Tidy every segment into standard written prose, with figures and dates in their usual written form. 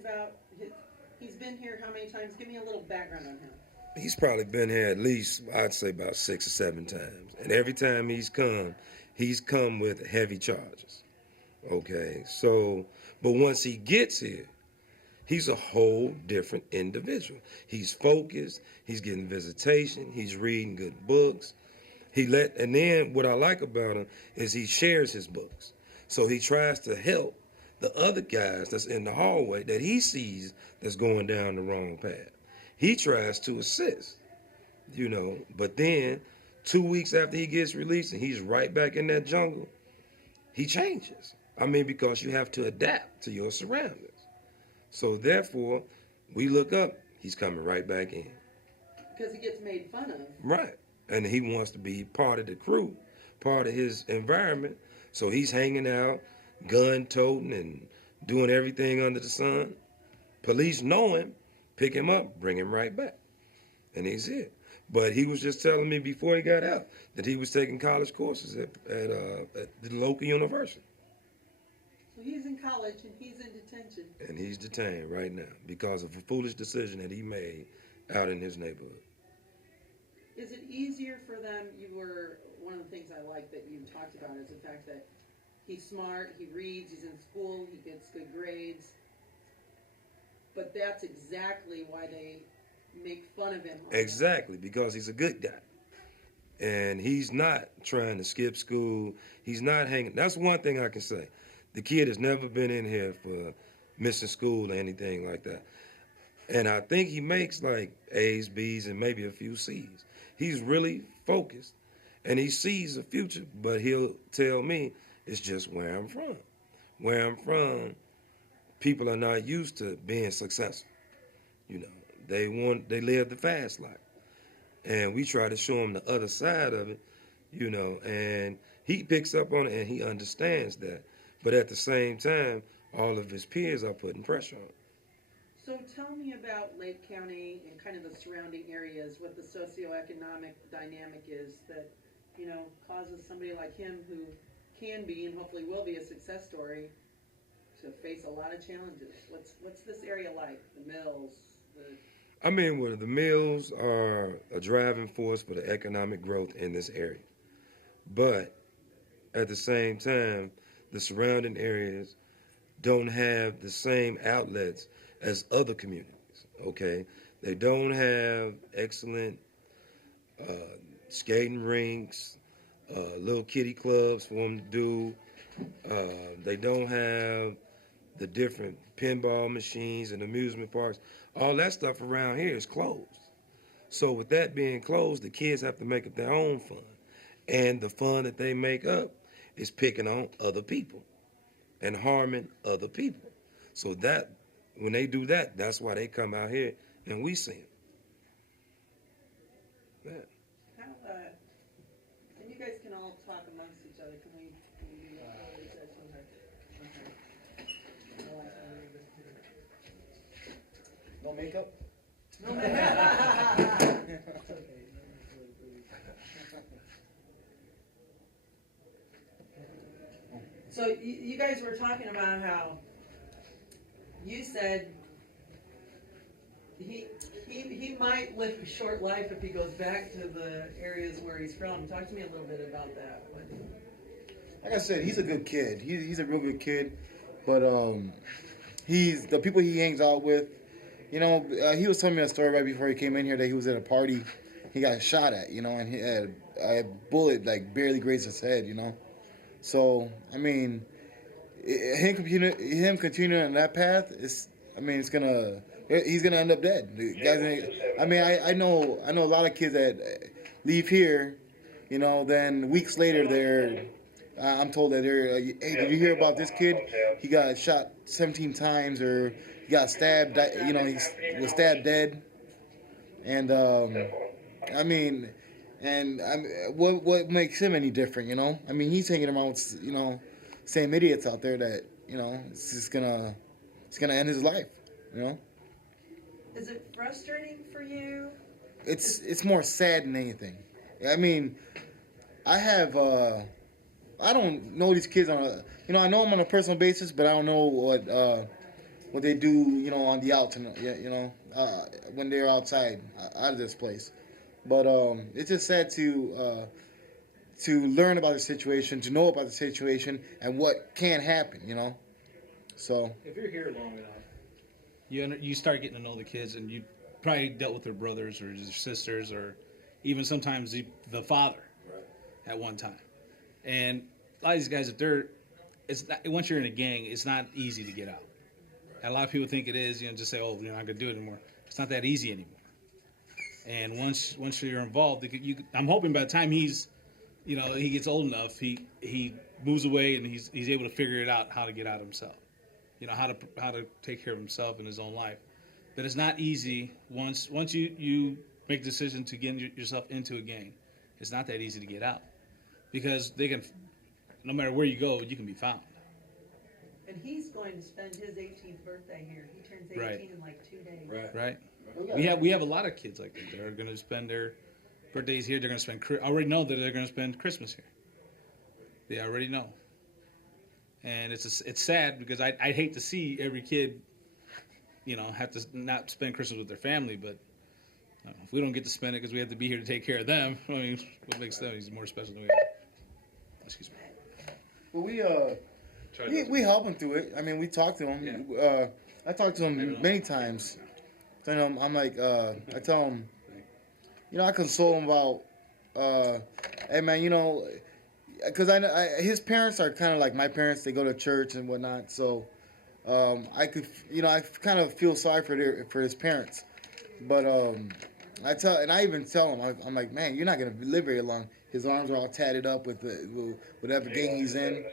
about he's been here how many times? Give me a little background on him. He's probably been here at least, I'd say, about 6 or 7 times. And every time he's come with heavy charges. Okay, so, but once he gets here, he's a whole different individual. He's focused. He's getting visitation. He's reading good books. And then what I like about him is he shares his books. So he tries to help the other guys that's in the hallway that he sees that's going down the wrong path. He tries to assist, but then 2 weeks after he gets released and he's right back in that jungle, he changes. I mean, because you have to adapt to your surroundings. So therefore, we look up, he's coming right back in. Because he gets made fun of. Right. And he wants to be part of the crew, part of his environment. So he's hanging out, gun toting and doing everything under the sun. Police know him, pick him up, bring him right back. And he's here. But he was just telling me before he got out that he was taking college courses at the local university. So he's in college and he's in detention. And he's detained right now because of a foolish decision that he made out in his neighborhood. Is it easier for them? One of the things I like that you talked about is the fact that he's smart, he reads, he's in school, he gets good grades. But that's exactly why they make fun of him. Exactly, because he's a good guy. And he's not trying to skip school. He's not hanging. That's one thing I can say. The kid has never been in here for missing school or anything like that. And I think he makes like A's, B's, and maybe a few C's. He's really focused. And he sees a future, but he'll tell me it's just where I'm from. Where I'm from, people are not used to being successful. They live the fast life. And we try to show him the other side of it, and he picks up on it and he understands that. But at the same time, all of his peers are putting pressure on him. So tell me about Lake County and kind of the surrounding areas, what the socioeconomic dynamic is that, causes somebody like him who can be and hopefully will be a success story to face a lot of challenges. What's this area like? The mills, the mills are a driving force for the economic growth in this area. But at the same time, the surrounding areas don't have the same outlets as other communities, okay? They don't have excellent skating rinks, little kiddie clubs for them to do. They don't have the different pinball machines and amusement parks. All that stuff around here is closed. So with that being closed, the kids have to make up their own fun. And the fun that they make up is picking on other people and harming other people. So that when they do that, that's why they come out here and we see them. Yeah. And you guys can all talk amongst each other. Can we do that? No makeup? No makeup. So you guys were talking about how you said he might live a short life if he goes back to the areas where he's from. Talk to me a little bit about that. Like I said, he's a good kid. He's a real good kid, but he's the people he hangs out with. He was telling me a story right before he came in here that he was at a party. He got shot at, and he had a bullet like barely grazed his head, So him continuing on that path he's gonna end up dead. I know a lot of kids that leave here, then weeks later I'm told that hey, did you hear about this kid? He got shot 17 times, or he got stabbed. He was stabbed dead. And what makes him any different? He's hanging around with same idiots out there that it's gonna end his life. Is it frustrating for you? It's more sad than anything. I don't know these kids I know them on a personal basis, but I don't know what they do, on the out, when they're outside, out of this place. But it's just sad to learn about the situation, to know about the situation, and what can happen. So If you're here long enough, you start getting to know the kids, and you probably dealt with their brothers or their sisters, or even sometimes the father at one time. And a lot of these guys, it's not, once you're in a gang, it's not easy to get out. And a lot of people think it is, just say, oh, you're not gonna do it anymore. It's not that easy anymore. And once you're involved, I'm hoping by the time he gets old enough, he moves away and he's able to figure it out how to get out himself. How to take care of himself in his own life. But it's not easy once you make the decision to get yourself into a gang. It's not that easy to get out because they can, no matter where you go, you can be found. And he's going to spend his 18th birthday here. He turns 18 Right. in like 2 days. Right. We have a lot of kids like that. They're going to spend their birthdays here. They're going to spend. Already know that they're going to spend Christmas here. They already know. And it's sad because I'd hate to see every kid, have to not spend Christmas with their family. But if we don't get to spend it because we have to be here to take care of them, I mean, what makes them more special than we are? Excuse me. Well, we help him through it. I mean, we talk to him. Yeah. I talked to him many times. I'm like, I tell him, I console him about, hey man, because his parents are kind of like my parents. They go to church and whatnot. So I could, I kind of feel sorry for his parents. But I even tell him, I'm like, man, you're not gonna live very long. His arms are all tatted up with whatever gang he's in.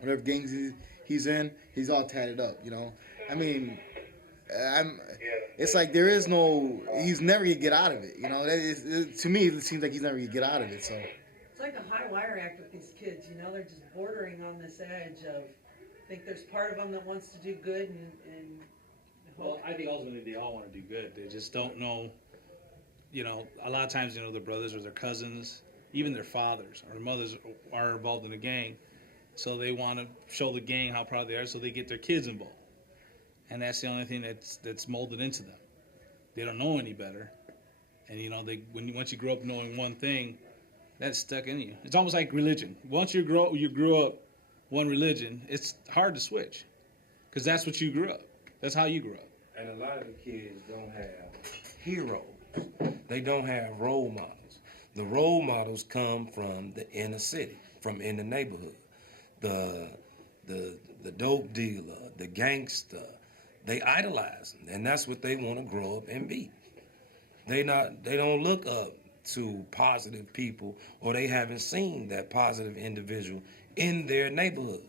Whatever gangs he's in, he's all tatted up. I mean, it's like he's never gonna get out of it. To me, it seems like he's never gonna get out of it. So. It's like a high wire act with these kids, they're just bordering on this edge of, think there's part of them that wants to do good and well, I think ultimately they all want to do good. They just don't know, a lot of times, their brothers or their cousins, even their fathers or mothers are involved in a gang. So they want to show the gang how proud they are, so they get their kids involved. And that's the only thing that's molded into them. They don't know any better. And, once you grow up knowing one thing, that's stuck in you. It's almost like religion. Once you grew up one religion, it's hard to switch because that's what you grew up. That's how you grew up. And a lot of the kids don't have heroes. They don't have role models. The role models come from the inner city, from in the neighborhood. The dope dealer, the gangster, they idolize them, and that's what they want to grow up and be. They don't look up to positive people, or they haven't seen that positive individual in their neighborhood.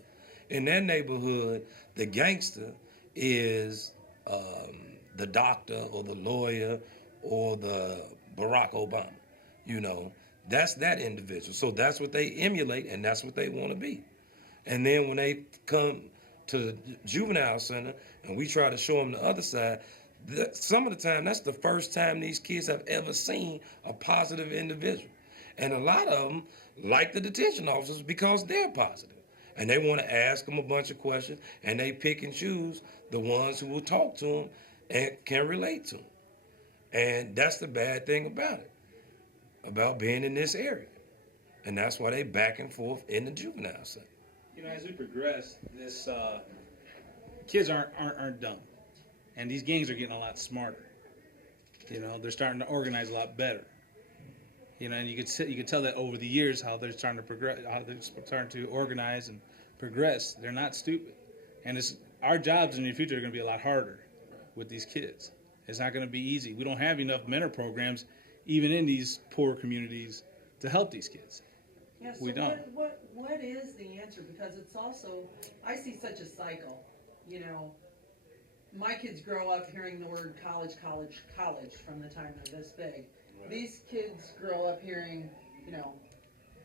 In their neighborhood, the gangster is the doctor or the lawyer or the Barack Obama. That's that individual. So that's what they emulate, and that's what they want to be. And then when they come to the juvenile center and we try to show them the other side, some of the time that's the first time these kids have ever seen a positive individual. And a lot of them like the detention officers because they're positive. And they want to ask them a bunch of questions, and they pick and choose the ones who will talk to them and can relate to them. And that's the bad thing about it, about being in this area. And that's why they back and forth in the juvenile center. As we progress, this kids aren't dumb, and these gangs are getting a lot smarter. They're starting to organize a lot better. And you could tell that over the years how they're starting to progress, how they're starting to organize and progress. They're not stupid, and our jobs in the future are going to be a lot harder with these kids. It's not going to be easy. We don't have enough mentor programs, even in these poor communities, to help these kids. Yeah, so We don't. What is the answer? Because it's also, I see such a cycle. My kids grow up hearing the word college from the time they're this big. Right. These kids grow up hearing,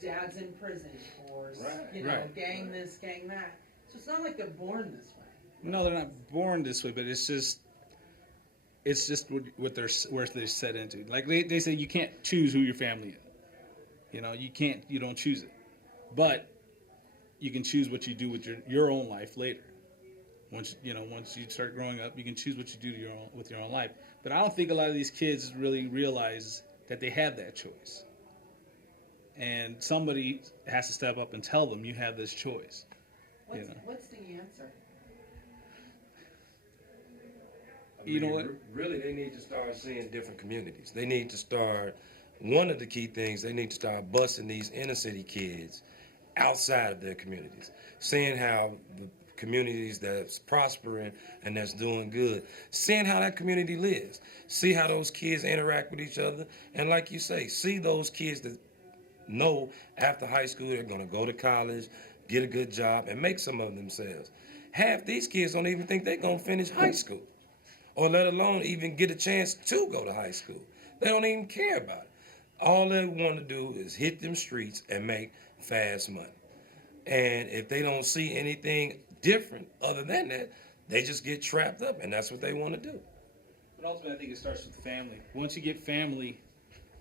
dad's in prison or, Right. gang this, gang that. So it's not like they're born this way. No, they're not born this way, but it's just what they're set into. Like they say, you can't choose who your family is. You don't choose it, but you can choose what you do with your own life later. Once you start growing up, you can choose what you do with your own life. But I don't think a lot of these kids really realize that they have that choice. And somebody has to step up and tell them you have this choice. What's the answer? You know what? Really, they need to start seeing different communities. They need to start, one of the key things, they need to start busting these inner city kids outside of their communities, seeing how the communities that's prospering and that's doing good, seeing how that community lives, see how those kids interact with each other, and like you say, see those kids that know after high school they're going to go to college, get a good job, and make some of themselves. Half these kids don't even think they're going to finish high school, or let alone even get a chance to go to high school. They don't even care about it. All they want to do is hit them streets and make fast money. And if they don't see anything different other than that, they just get trapped up, and that's what they want to do. But ultimately, I think it starts with family. Once you get family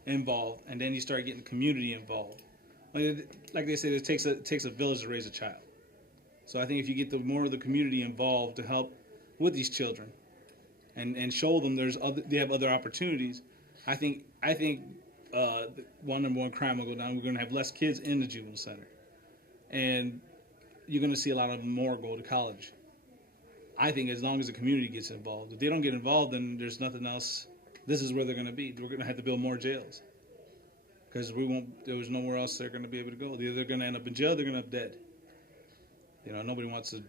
involved, and then you start getting community involved. Like they say, it takes a village to raise a child. So I think if you get the more of the community involved to help with these children, and show them they have other opportunities, I think number one crime will go down. We're going to have less kids in the juvenile center, and you're going to see a lot of them more go to college. I think as long as the community gets involved. If they don't get involved, then there's nothing else. This is where they're going to be. We're going to have to build more jails because there's nowhere else they're going to be able to go. They're either going to end up in jail, they're going to end up dead. Nobody wants to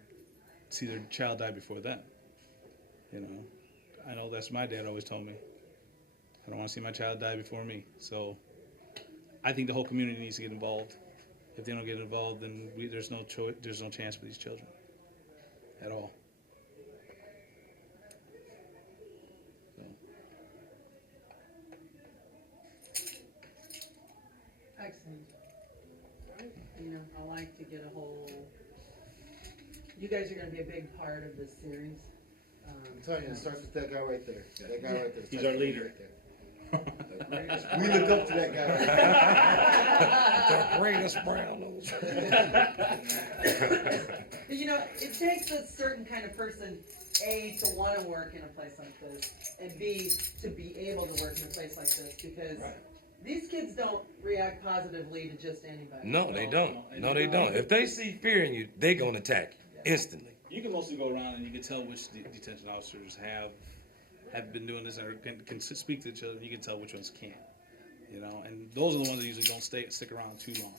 see their child die before them. I know that's my dad always told me. I don't want to see my child die before me. So I think the whole community needs to get involved. If they don't get involved, then there's no choice. There's no chance for these children at all. So. Excellent. I like to get a whole. You guys are going to be a big part of this series. I'm telling you, it starts with that guy right there. That guy right there. He's our leader. We look up to that guy. The greatest brown nose. It takes a certain kind of person, A, to want to work in a place like this, and B, to be able to work in a place like this, because these kids don't react positively to just anybody. No, they don't. No, they don't. If they see fear in you, they're going to attack you instantly. You can mostly go around and you can tell which detention officers have been doing this and can speak to each other. You can tell which ones can't. And those are the ones that usually don't stick around too long.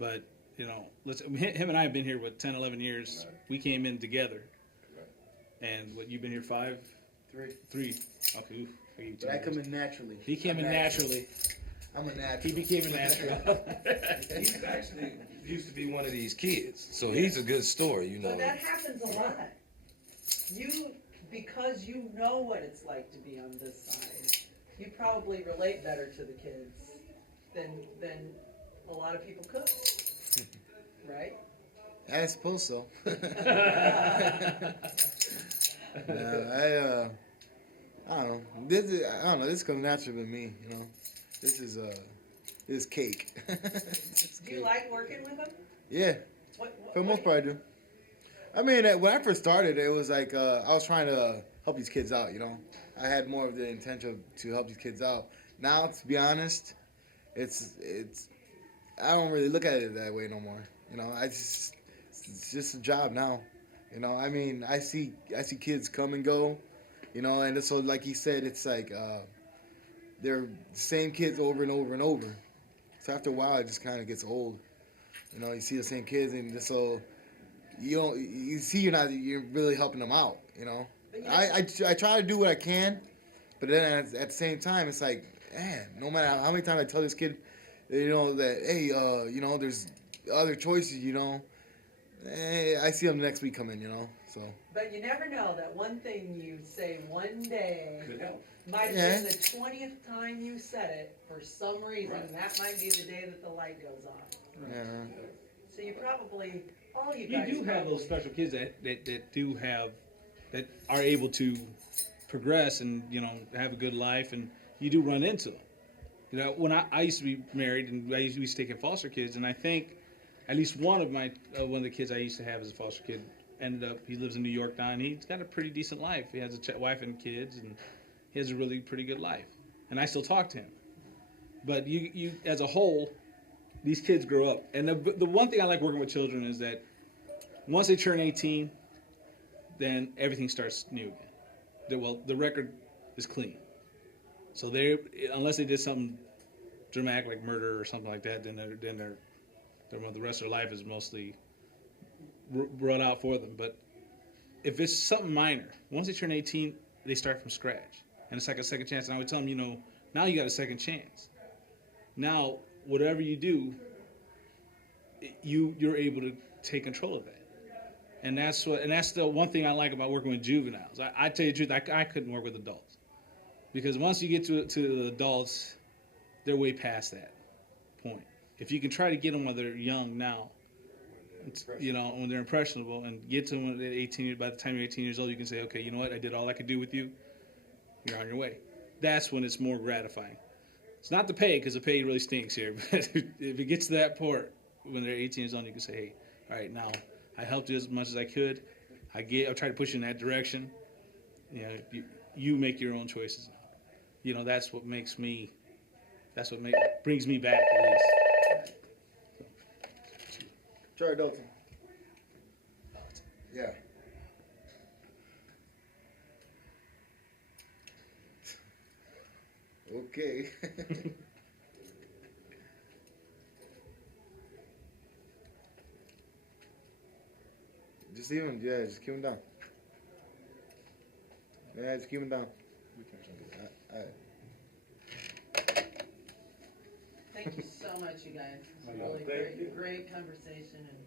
But him and I have been here 10, 11 years. We came in together. And you've been here 5? 3. Okay. But I come in naturally. He came in naturally. I'm a natural. He became a natural. He's actually used to be one of these kids, so he's a good story, So that happens a lot. Because you know what it's like to be on this side, you probably relate better to the kids than a lot of people could, right? I suppose so. I don't know. This comes naturally to me. This is cake. Do you like working with them? Yeah, for the most part I do. I mean, when I first started, it was like I was trying to help these kids out. I had more of the intention to help these kids out. Now, to be honest, it's I don't really look at it that way no more. It's just a job now. I mean, I see kids come and go. And so like he said, it's like they're the same kids over and over and over. So after a while, it just kind of gets old. You see the same kids, and so you see you're really helping them out. I try to do what I can, but then at the same time, it's like, man, no matter how many times I tell this kid, that hey, there's other choices. I see them next week coming. So. But you never know. That one thing you say one day Could help. might have been the 20th time you said it. For some reason, that might be the day that the light goes on. Yeah. So you probably, all you You guys do have those special kids that are able to progress and have a good life, and you do run into them. When I used to be married and I used to take in foster kids, and I think at least one of the kids I used to have as a foster kid ended up, he lives in New York now, and he's got a pretty decent life. He has a wife and kids, and he has a really pretty good life. And I still talk to him. But you as a whole, these kids grow up. And the one thing I like working with children is that once they turn 18, then everything starts new again. The record is clean. So unless they did something dramatic like murder or something like that, then the rest of their life is mostly brought out for them. But if it's something minor, once they turn 18, they start from scratch, and it's like a second chance. And I would tell them, now you got a second chance. Now, whatever you do, you're able to take control of that. And that's the one thing I like about working with juveniles. I tell you the truth, I couldn't work with adults, because once you get to the adults, they're way past that point. If you can try to get them while they're young now, when they're impressionable, and get to them when they're 18. By the time you're 18 years old, you can say, okay, you know what? I did all I could do with you. You're on your way. That's when it's more gratifying. It's not the pay, because the pay really stinks here. But if it gets to that point when they're 18 years old, you can say, hey, all right, now I helped you as much as I could. I tried to push you in that direction. You make your own choices now. That's what makes me. That's what brings me back, at least. Charlie Dalton. Yeah. Okay. Just keep him down. Yeah, just keep him down. Thank you so much, you guys. It's a really great conversation, and